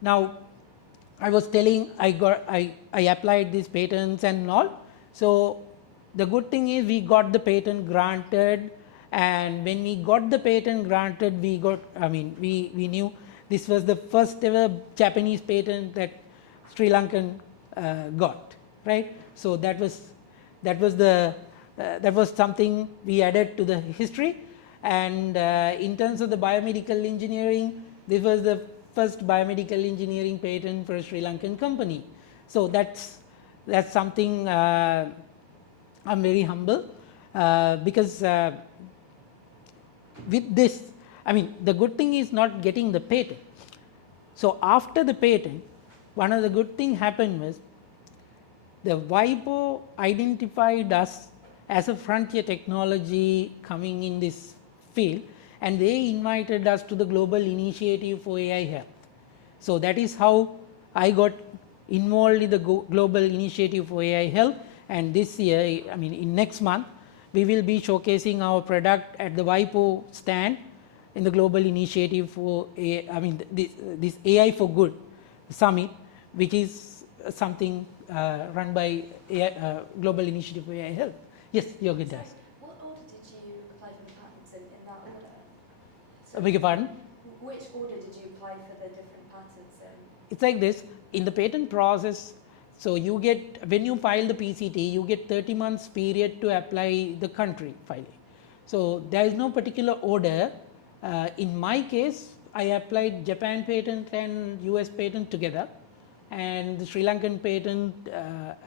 now I was telling I applied these patents and all. So the good thing is we got the patent granted, and when we got the patent granted, we knew this was the first ever Japanese patent that Sri Lankan got, right? So that was something we added to the history. And in terms of the biomedical engineering, this was the first biomedical engineering patent for a Sri Lankan company. So that's something I'm very humble because with this, the good thing is not getting the patent. So after the patent, one of the good thing happened was the WIPO identified us as a frontier technology coming in this field, and they invited us to the Global Initiative for AI Health. So that is how I got involved in the Global Initiative for AI Health, and this year, in next month, we will be showcasing our product at the WIPO stand in the Global Initiative for this AI for Good Summit, which is something run by Global Initiative for AI Health. Yes, Yogitas. What order did you apply for the patents in that order? I beg your pardon? Which order did you apply for the different patents in? It's like this. In the patent process, so you get, when you file the PCT, you get 30 months period to apply the country filing. So there is no particular order. In my case, I applied Japan patent and US patent together, and the Sri Lankan patent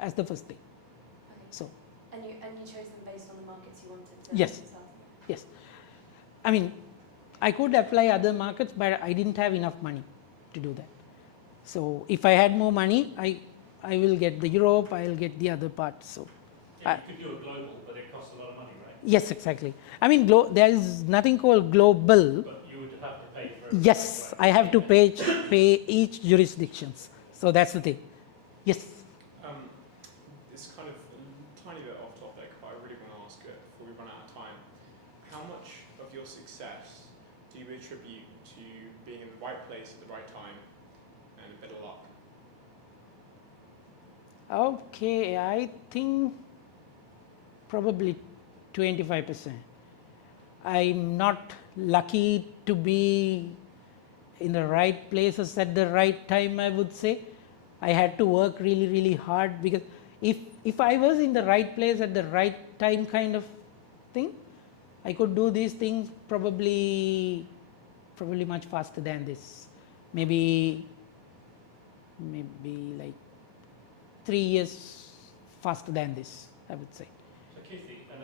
as the first thing. Okay. So. And you chose them based on the markets you wanted to Yes. start? Yes. I could apply other markets, but I didn't have enough money to do that. So if I had more money, I will get the Europe, I will get the other parts. So Yeah, you could do a global, but it costs a lot of money, right? yes, exactly. There is nothing called global. But you would have to pay for it. Yes, I have to pay each jurisdictions. So that's the thing. Yes. It's kind of a tiny bit off topic, but I really want to ask it before we run out of time. How much of your success do you attribute to being in the right place at the right time and a bit of luck? Okay, I think probably 25%. I'm not lucky to be in the right places at the right time, I would say. I had to work really, really hard, because if I was in the right place at the right time kind of thing, I could do these things probably much faster than this. Maybe like 3 years faster than this, I would say. So Keerthi, and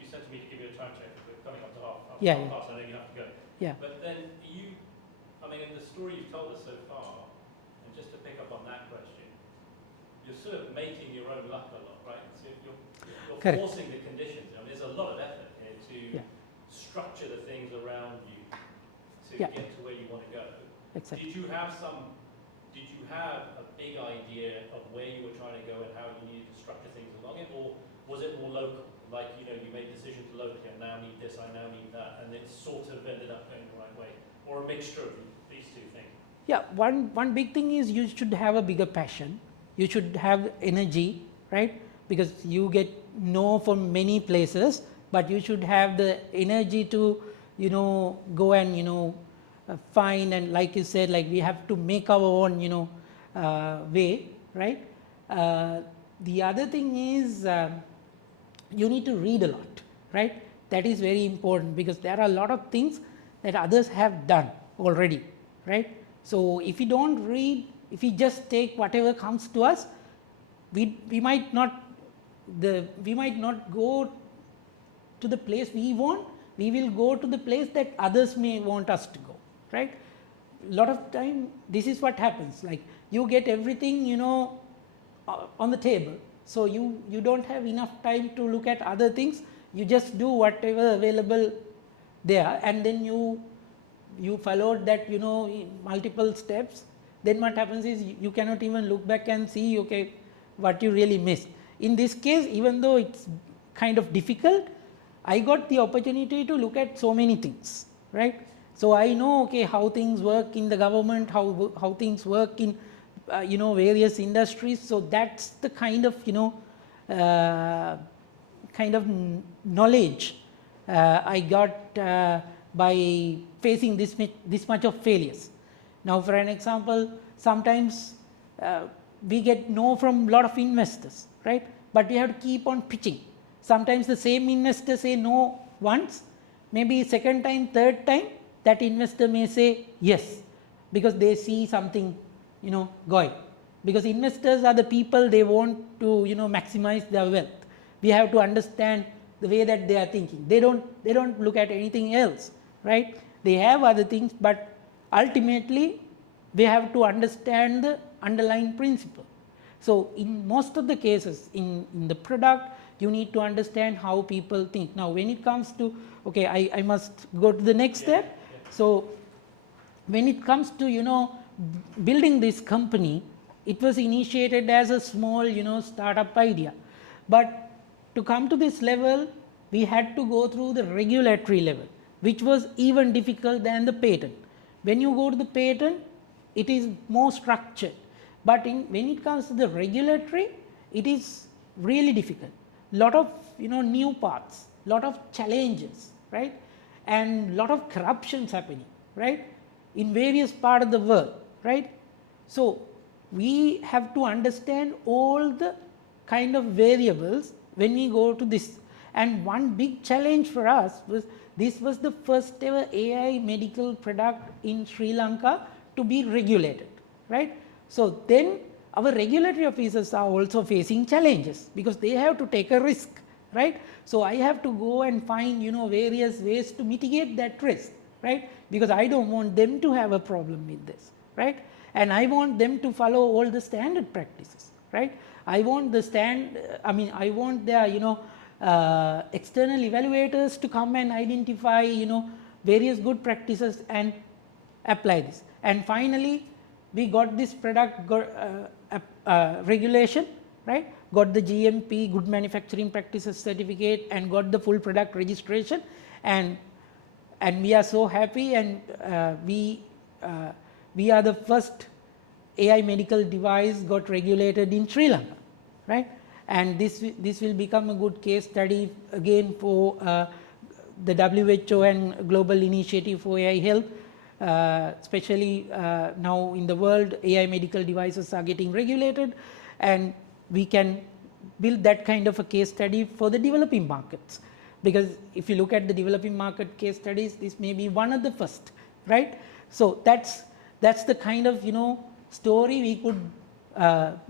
you said to me to give you a time check, we're coming up to half Yeah. past, I know you have to go. Yeah. But then in the story you've told us so far, and just to pick up on that question, you're sort of making your own luck a lot, right? So you're Correct. forcing the conditions. There's a lot of effort here to structure the things around you to get to where you want to go. Exactly. Did you have a big idea of where you were trying to go and how you needed to structure things along it, or was it more local? Like, you made decisions locally, I now need this, I now need that, and it sort of ended up going the right way, or a mixture of these two things? Yeah, one big thing is you should have a bigger passion. You should have energy, right? Because you get no from many places, but you should have the energy to, you know, go and, you know, find, and like you said, like we have to make our own, you know, way, right? The other thing is you need to read a lot, right? That is very important, because there are a lot of things that others have done already, right? So if you don't read, if you just take whatever comes to us, we might not go to the place we want. We will go to the place that others may want us to go, right? A lot of time this is what happens, like you get everything, you know, on the table, so you don't have enough time to look at other things. You just do whatever available there, and then you followed that, you know, multiple steps. Then what happens is you cannot even look back and see, okay, what you really missed. In this case, even though it's kind of difficult, I got the opportunity to look at so many things, right? So I know, okay, how things work in the government, how things work in you know, various industries. So that's the kind of, you know, knowledge I got by facing this much of failures. Now, for an example, sometimes we get no from a lot of investors, right? But we have to keep on pitching. Sometimes the same investor say no once, maybe second time, third time, that investor may say yes, because they see something, you know, going. Because investors are the people, they want to, you know, maximize their wealth. We have to understand the way that they are thinking. They don't look at anything else, right? They have other things, but ultimately they have to understand the underlying principle. So in most of the cases in the product, you need to understand how people think. Now when it comes to, okay, I must go to the next step. Yeah. So when it comes to, you know, building this company, it was initiated as a small, you know, startup idea. But to come to this level, we had to go through the regulatory level, which was even difficult than the patent. When you go to the patent, it is more structured. But when it comes to the regulatory, it is really difficult. Lot of, you know, new paths, lot of challenges, right? And lot of corruptions happening, right? In various parts of the world, right? So we have to understand all the kind of variables when we go to this. And one big challenge for us was, this was the first ever AI medical product in Sri Lanka to be regulated, right? So then our regulatory officers are also facing challenges, because they have to take a risk, right? So I have to go and find, you know, various ways to mitigate that risk, right? Because I don't want them to have a problem with this, right? And I want them to follow all the standard practices, right? I want I want their, you know, external evaluators to come and identify, you know, various good practices and apply this. And finally, we got this product regulation, right? Got the GMP, Good Manufacturing Practices certificate, and got the full product registration, and we are so happy, and we are the first AI medical device got regulated in Sri Lanka, right? And this will become a good case study again for the WHO and Global Initiative for AI Health. Especially now in the world, AI medical devices are getting regulated, and we can build that kind of a case study for the developing markets. Because if you look at the developing market case studies, this may be one of the first, right? So that's the kind of, you know, story we could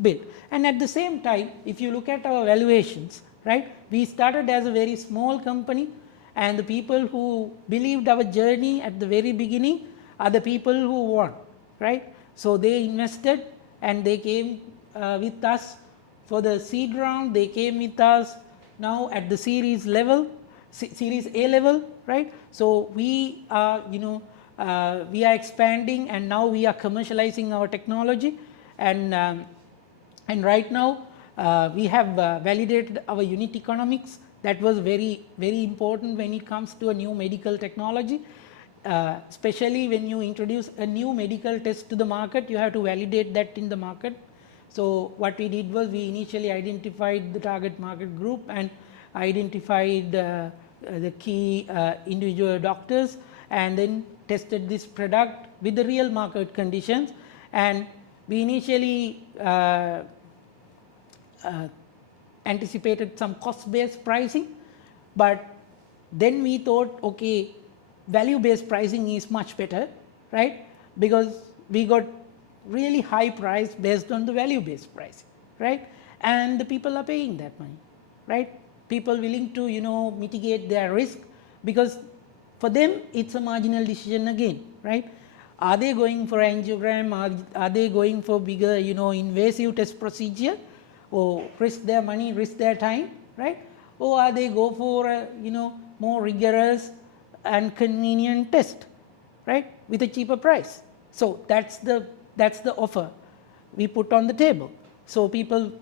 build. And at the same time, if you look at our valuations, right, we started as a very small company, and the people who believed our journey at the very beginning are the people who won, right? So they invested, and they came with us for the seed round. They came with us now at the series level, series A level, right? So we are, you know, we are expanding, and now we are commercializing our technology, and right now we have validated our unit economics. That was very, very important when it comes to a new medical technology. Especially when you introduce a new medical test to the market, you have to validate that in the market. So what we did was, we initially identified the target market group and identified the key individual doctors, and then tested this product with the real market conditions. And we initially anticipated some cost based pricing, but then we thought, okay, value based pricing is much better, right, because we got really high price based on the value based pricing, right, and the people are paying that money, right, people willing to mitigate their risk, because for them it's a marginal decision again, right. Are they going for angiogram, are they going for bigger invasive test procedure, or risk their money, risk their time, right, or are they go for a more rigorous and convenient test, right, with a cheaper price. So that's the offer we put on the table. So people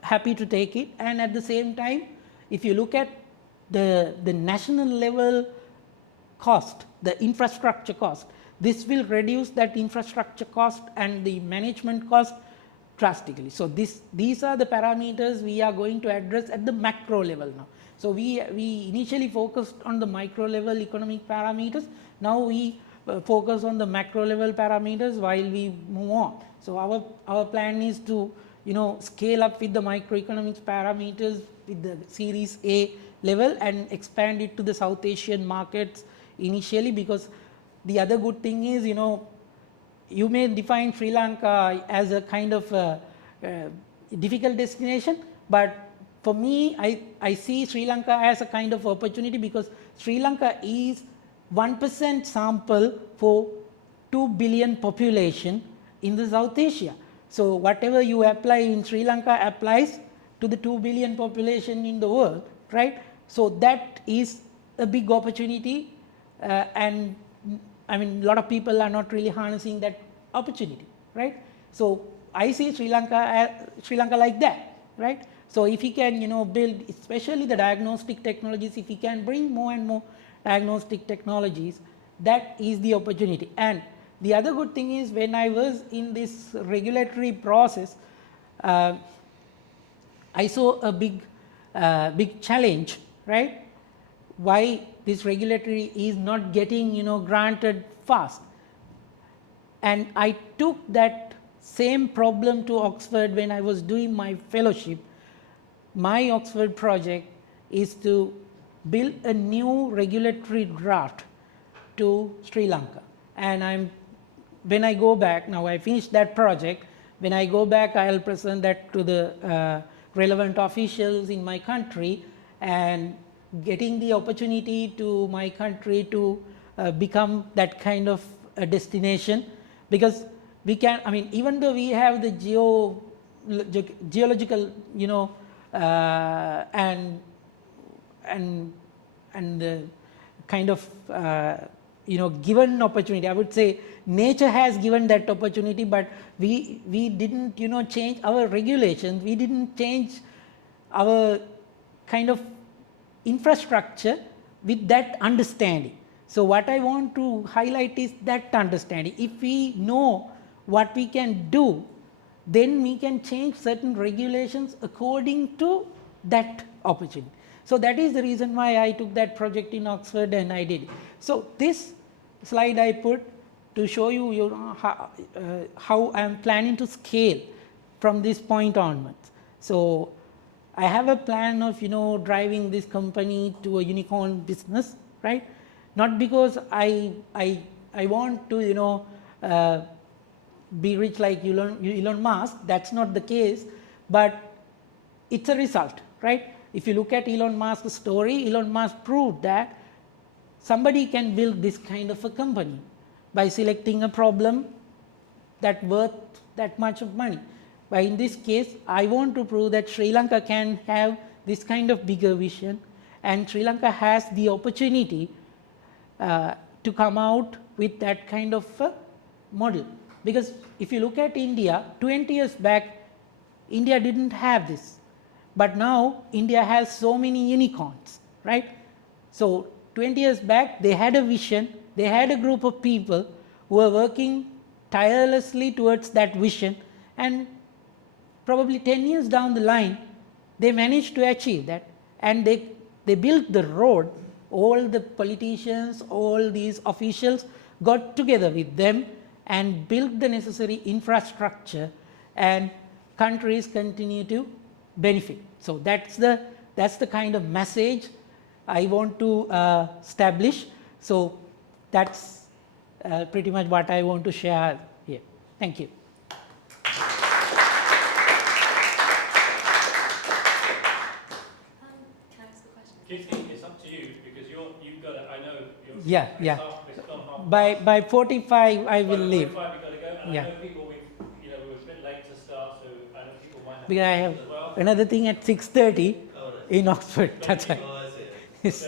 happy to take it, and at the same time, if you look at the national level cost, the infrastructure cost, this will reduce that infrastructure cost and the management cost drastically. So these are the parameters we are going to address at the macro level now. So we initially focused on the micro level economic parameters. Now we focus on the macro level parameters while we move on. So our plan is to scale up with the microeconomics parameters with the Series A level and expand it to the South Asian markets initially, because the other good thing is you may define Sri Lanka as a kind of difficult destination, but for me I see Sri Lanka as a kind of opportunity, because Sri Lanka is 1% sample for 2 billion population in the South Asia. So whatever you apply in Sri Lanka applies to the 2 billion population in the world, right. So that is a big opportunity, and I mean a lot of people are not really harnessing that opportunity, right. So I see Sri Lanka like that, right. So if we can build especially the diagnostic technologies, if we can bring more and more diagnostic technologies, that is the opportunity. And the other good thing is, when I was in this regulatory process, I saw a big challenge, right, why this regulatory is not getting granted fast. And I took that same problem to Oxford when I was doing my fellowship. My Oxford project is to build a new regulatory draft to Sri Lanka, and when I go back, now I finished that project, when I go back I'll present that to the relevant officials in my country, and getting the opportunity to my country to become that kind of a destination, because we can, I mean, even though we have the geological and the kind of given opportunity, I would say nature has given that opportunity, but we didn't change our regulations, we didn't change our kind of infrastructure with that understanding. So what I want to highlight is that understanding. If we know what we can do, then we can change certain regulations according to that opportunity. So that is the reason why I took that project in Oxford and I did it. So this slide I put to show you, how I am planning to scale from this point onwards. So I have a plan of driving this company to a unicorn business, right? Not because I want to be rich like Elon Musk. That's not the case, but it's a result, right? If you look at Elon Musk's story, Elon Musk proved that somebody can build this kind of a company by selecting a problem that worth that much of money. But in this case, I want to prove that Sri Lanka can have this kind of bigger vision, and Sri Lanka has the opportunity to come out with that kind of model. Because if you look at India, 20 years back, India didn't have this. But now India has so many unicorns, right? So 20 years back, they had a vision, they had a group of people who were working tirelessly towards that vision, and probably 10 years down the line, they managed to achieve that, and they they built the road, all the politicians, all these officials got together with them and built the necessary infrastructure, and countries continue to benefit. So that's the kind of message I want to establish. So that's pretty much what I want to share here. Thank you. Can I ask a question? Keerthi, it's up to you because you've got it. I know. Yeah, yeah. It's gone half By 45, I will leave. By 45, we've got to go. And Yeah. I know people, we were a bit late to start, so I know people might have Because I have as well. another thing at 6:30 in Oxford. That's why. So